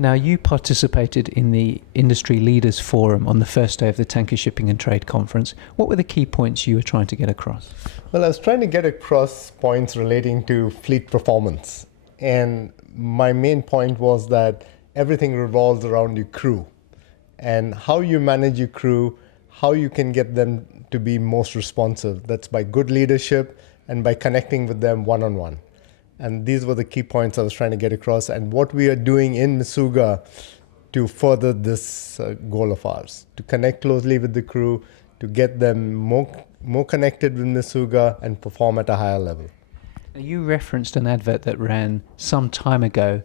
Now, you participated in the Industry Leaders Forum on the first day of the Tanker Shipping and Trade Conference. What were the key points you were trying to get across? Well, I was trying to get across points relating to fleet performance. And my main point was that everything revolves around your crew and how you manage your crew, how you can get them to be most responsive. That's by good leadership and by connecting with them one-on-one. And these were the key points I was trying to get across and what we are doing in Misuga to further this goal of ours, to connect closely with the crew, to get them more connected with Misuga and perform at a higher level. Now, you referenced an advert that ran some time ago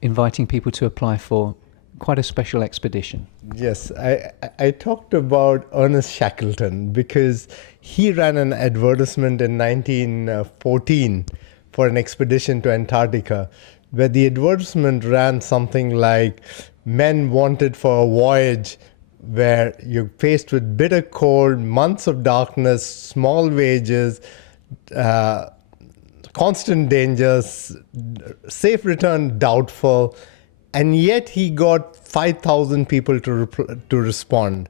inviting people to apply for quite a special expedition. Yes, I talked about Ernest Shackleton because he ran an advertisement in 1914 for an expedition to Antarctica, where the advertisement ran something like, men wanted for a voyage where you're faced with bitter cold, months of darkness, small wages, constant dangers, safe return doubtful, and yet he got 5,000 people to respond.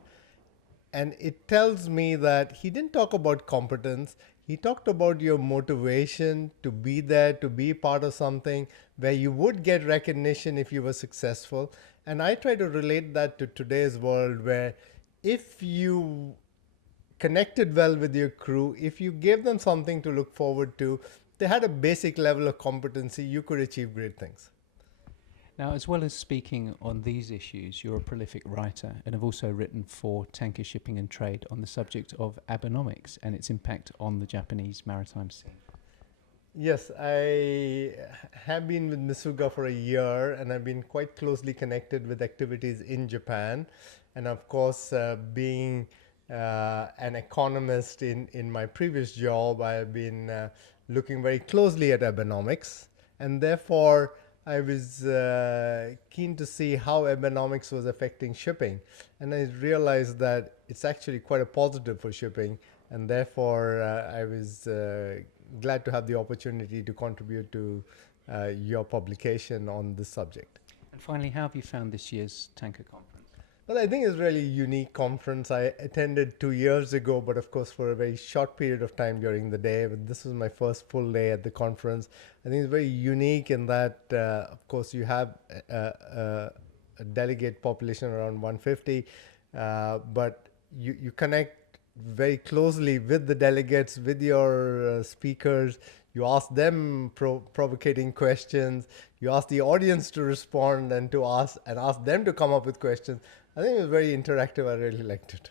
And it tells me that he didn't talk about competence. He talked about your motivation to be there, to be part of something where you would get recognition if you were successful. And I try to relate that to today's world where if you connected well with your crew, if you gave them something to look forward to, they had a basic level of competency, you could achieve great things. Now, as well as speaking on these issues, you're a prolific writer and have also written for Tanker Shipping and Trade on the subject of Abenomics and its impact on the Japanese maritime scene. Yes, I have been with Misuga for a year and I've been quite closely connected with activities in Japan. And of course, being an economist in my previous job, I have been looking very closely at Abenomics, and therefore I was keen to see how Abenomics was affecting shipping. And I realized that it's actually quite a positive for shipping, and therefore I was glad to have the opportunity to contribute to your publication on this subject. And finally, how have you found this year's Tanker Conference? Well, I think it's a really unique conference. I attended 2 years ago, but of course for a very short period of time during the day. But this was my first full day at the conference. I think it's very unique in that, of course, you have a delegate population around 150, but you connect very closely with the delegates, with your speakers. You ask them provocating questions. You ask the audience to respond and ask them to come up with questions. I think it was very interactive. I really liked it.